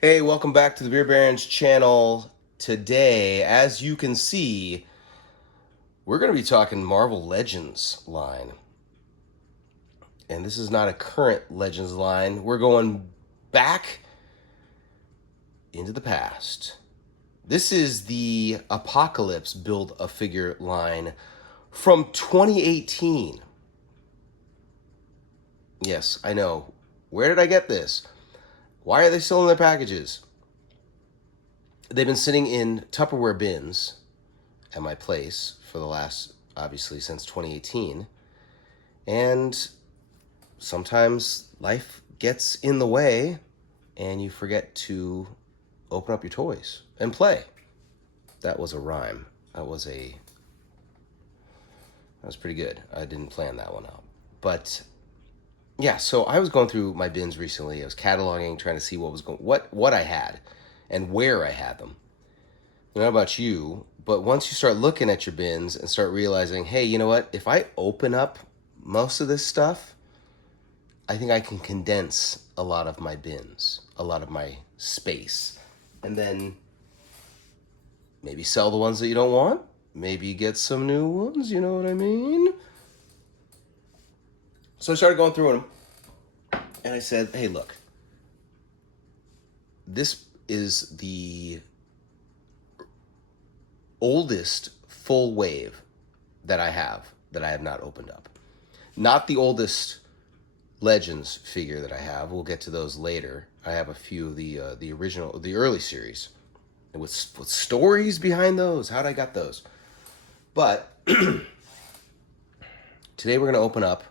Hey, welcome back to the Beer Barons channel. Today, as you can see, we're going to be talking Marvel Legends line. And this is not a current Legends line. We're going back into the past. This is the Apocalypse Build-A-Figure line from 2018. Yes, I know. Where did I get this? Why are they still in their packages? They've been sitting in Tupperware bins at my place for the last, obviously, since 2018. And sometimes life gets in the way and you forget to open up your toys and play. That was a rhyme. That was pretty good. I didn't plan that one out. But yeah, so I was going through my bins recently. I was cataloging, trying to see what I had and where I had them. I don't know about you, but once you start looking at your bins and start realizing, hey, you know what? If I open up most of this stuff, I think I can condense a lot of my bins, a lot of my space, and then maybe sell the ones that you don't want. Maybe get some new ones, you know what I mean? So I started going through them, and I said, hey, look, this is the oldest full wave that I have not opened up. Not the oldest Legends figure that I have. We'll get to those later. I have a few of the original, the early series, and with stories behind those. How'd I got those? But today we're gonna open up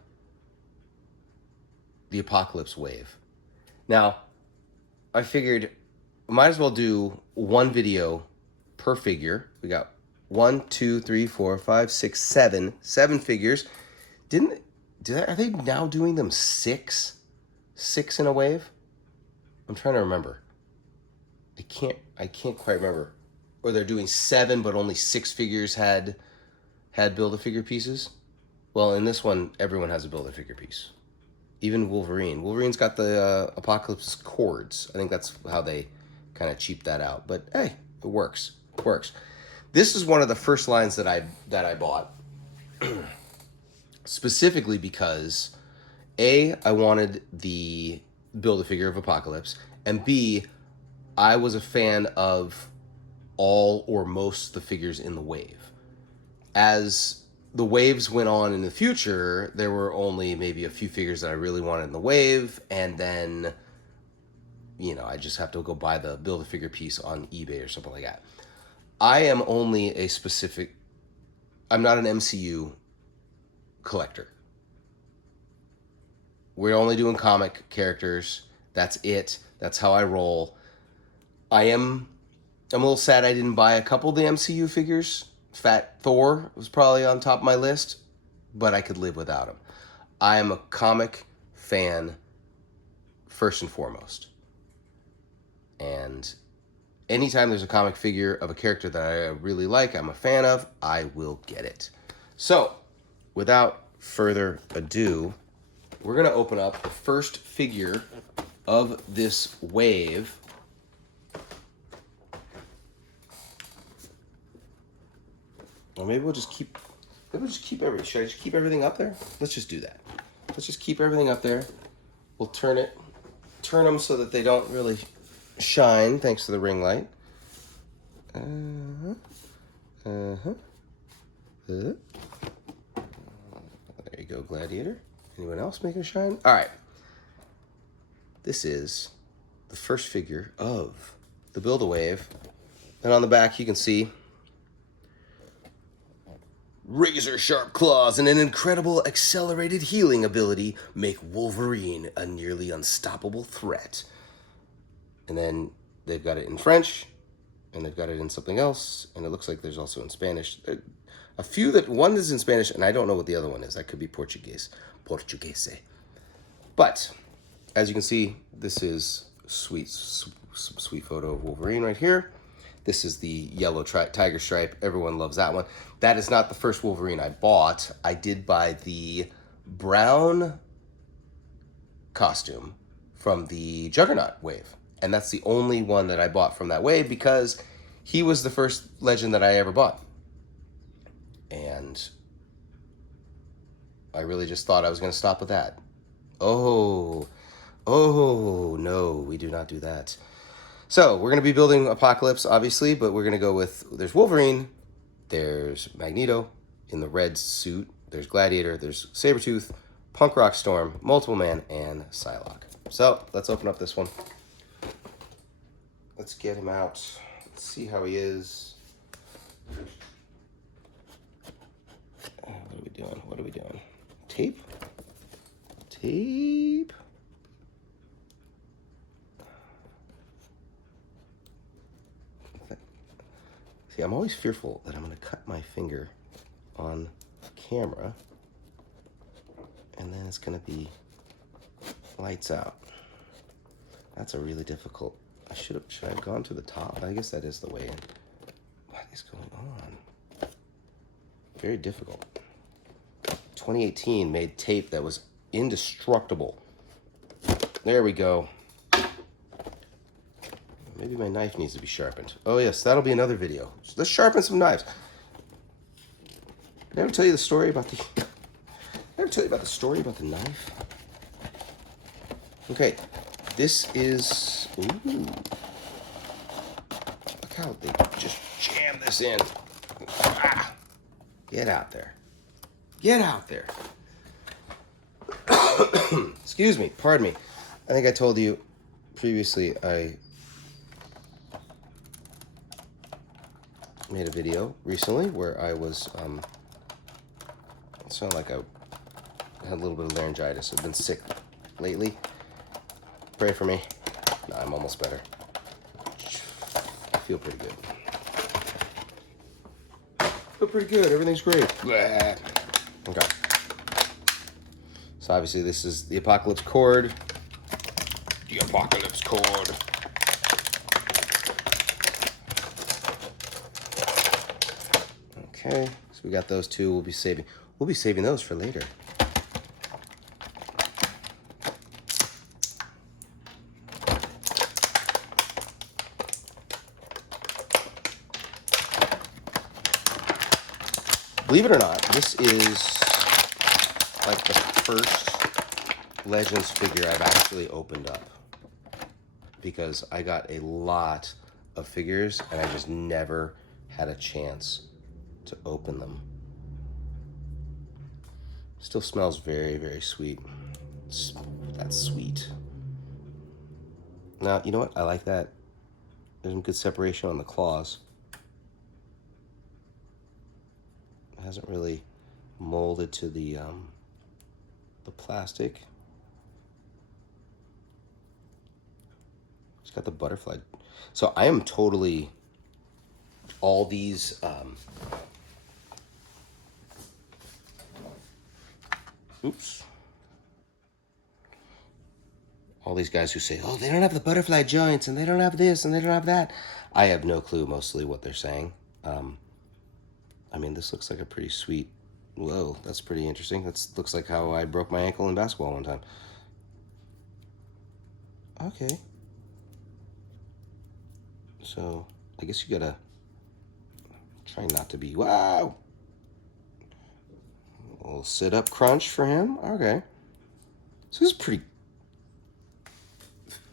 the Apocalypse wave. Now, I figured might as well do one video per figure. We got 1, 2, 3, 4, 5, 6, 7 figures. Are they now doing them six in a wave? I'm trying to remember. I can't quite remember. Or they're doing 7, but only 6 figures had Build-A-Figure pieces. Well, in this one, everyone has a Build-A-Figure piece. Even Wolverine. Wolverine's got the Apocalypse cords. I think that's how they kind of cheap that out. But hey, it works. It works. This is one of the first lines that I bought. Specifically because A, I wanted the Build-A-Figure of Apocalypse, and B, I was a fan of all or most of the figures in the wave. As the waves went on in the future, there were only maybe a few figures that I really wanted in the wave, and then, I just have to go buy the Build-A-Figure piece on eBay or something like that. I'm not an MCU collector. We're only doing comic characters. That's it. That's how I roll. I'm a little sad I didn't buy a couple of the MCU figures. Fat Thor was probably on top of my list, but I could live without him. I am a comic fan first and foremost. And anytime there's a comic figure of a character that I really like, I'm a fan of, I will get it. So, without further ado, we're going to open up the first figure of this wave. Or maybe we'll just keep everything. Should I just keep everything up there? Let's just do that. Let's just keep everything up there. We'll turn them so that they don't really shine thanks to the ring light. There you go, Gladiator. Anyone else making a shine? All right. This is the first figure of the Build-A-Wave. And on the back, you can see razor sharp claws and an incredible accelerated healing ability make Wolverine a nearly unstoppable threat. And then they've got it in French, and they've got it in something else, and it looks like there's also in Spanish. One is in Spanish, and I don't know what the other one is. That could be Portuguese. But, as you can see, this is sweet photo of Wolverine right here. This is the yellow tiger stripe. Everyone loves that one. That is not the first Wolverine I bought. I did buy the brown costume from the Juggernaut wave. And that's the only one that I bought from that wave because he was the first legend that I ever bought. And I really just thought I was going to stop with that. Oh, no, we do not do that. So we're going to be building Apocalypse, obviously, but we're going to go with, there's Wolverine, there's Magneto in the red suit, there's Gladiator, there's Sabretooth, Punk Rock Storm, Multiple Man, and Psylocke. So let's open up this one. Let's get him out. Let's see how he is. What are we doing? What are we doing? Tape? Tape? See, I'm always fearful that I'm going to cut my finger on camera and then it's going to be lights out. That's a really difficult. Should I have gone to the top? I guess that is the way in. What is going on? Very difficult. 2018 made tape that was indestructible. There we go. Maybe my knife needs to be sharpened. Oh yes, that'll be another video. Let's sharpen some knives. Did I ever tell you the story about the... Did I ever tell you about the story about the knife? Okay, this is... Ooh. Look how they just jam this in. Ah. Get out there. Get out there. Excuse me, pardon me. I think I told you previously I made a video recently where I was, it sounded like I had a little bit of laryngitis. I've been sick lately. Pray for me. No, I'm almost better. I feel pretty good. Feel pretty good. Everything's great. Blah. Okay. So obviously this is the Apocalypse cord. The Apocalypse cord. Okay. So we got those two. We'll be saving those for later. Believe it or not, this is like the first Legends figure I've actually opened up. Because I got a lot of figures and I just never had a chance to open them. Still smells very, very sweet. That's sweet. Now, you know what? I like that. There's some good separation on the claws. It hasn't really molded to the plastic. It's got the butterfly. So I am totally all these oops. All these guys who say, oh, they don't have the butterfly joints and they don't have this and they don't have that. I have no clue mostly what they're saying. I mean, this looks like a pretty sweet, whoa, that's pretty interesting. That looks like how I broke my ankle in basketball one time. Okay. So, I guess you gotta try not to be, wow. A little sit-up crunch for him. Okay. So this is pretty,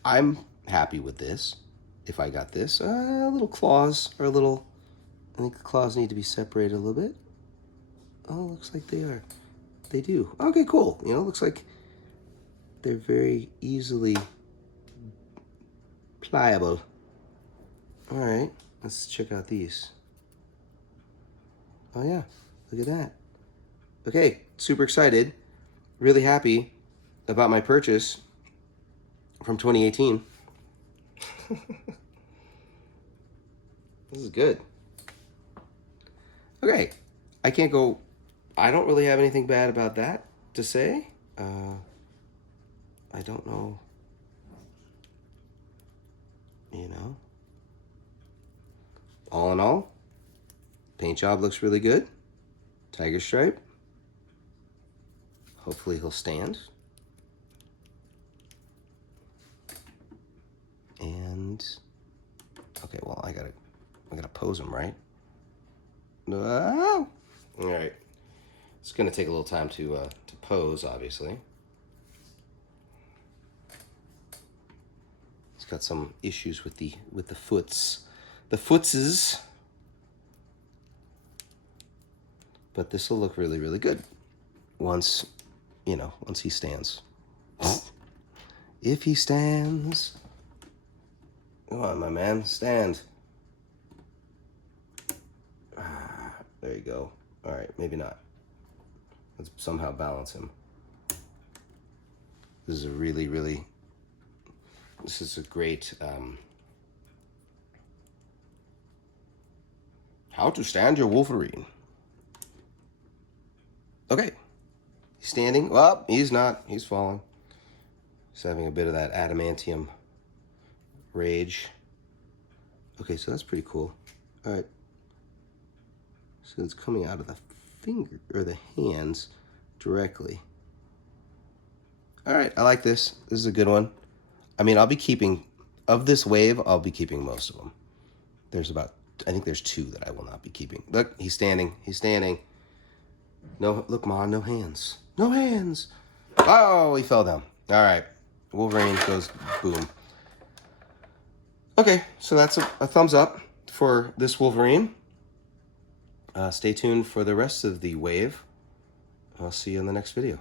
I'm happy with this. If I got this, little claws are a little, I think the claws need to be separated a little bit. Oh, looks like they are. They do. Okay, cool. You know, looks like they're very easily pliable. All right, let's check out these. Oh yeah, look at that. Okay, super excited. Really happy about my purchase from 2018. This is good. Okay, I can't go, I don't really have anything bad about that to say. I don't know, you know. All in all, paint job looks really good. Tiger stripe. Hopefully he'll stand. And pose him, right? Oh. All right. It's going to take a little time to pose, obviously. It's got some issues with the foots. The footses. But this will look really, really good once, you know, once he stands. If he stands. Come on, my man, stand. There you go. All right, maybe not. Let's somehow balance him. This is a really, really, this is a great, how to stand your Wolverine. Okay, he's standing. Well, he's not. He's falling. He's having a bit of that adamantium rage. Okay, so that's pretty cool. All right. So it's coming out of the finger or the hands directly. All right, I like this. This is a good one. I mean, I'll be keeping, of this wave, I'll be keeping most of them. There's about, I think there's 2 that I will not be keeping. Look, he's standing. He's standing. No, look, Ma, no hands. No hands. Oh, he fell down. All right. Wolverine goes boom. Okay, so that's a thumbs up for this Wolverine. Stay tuned for the rest of the wave. I'll see you in the next video.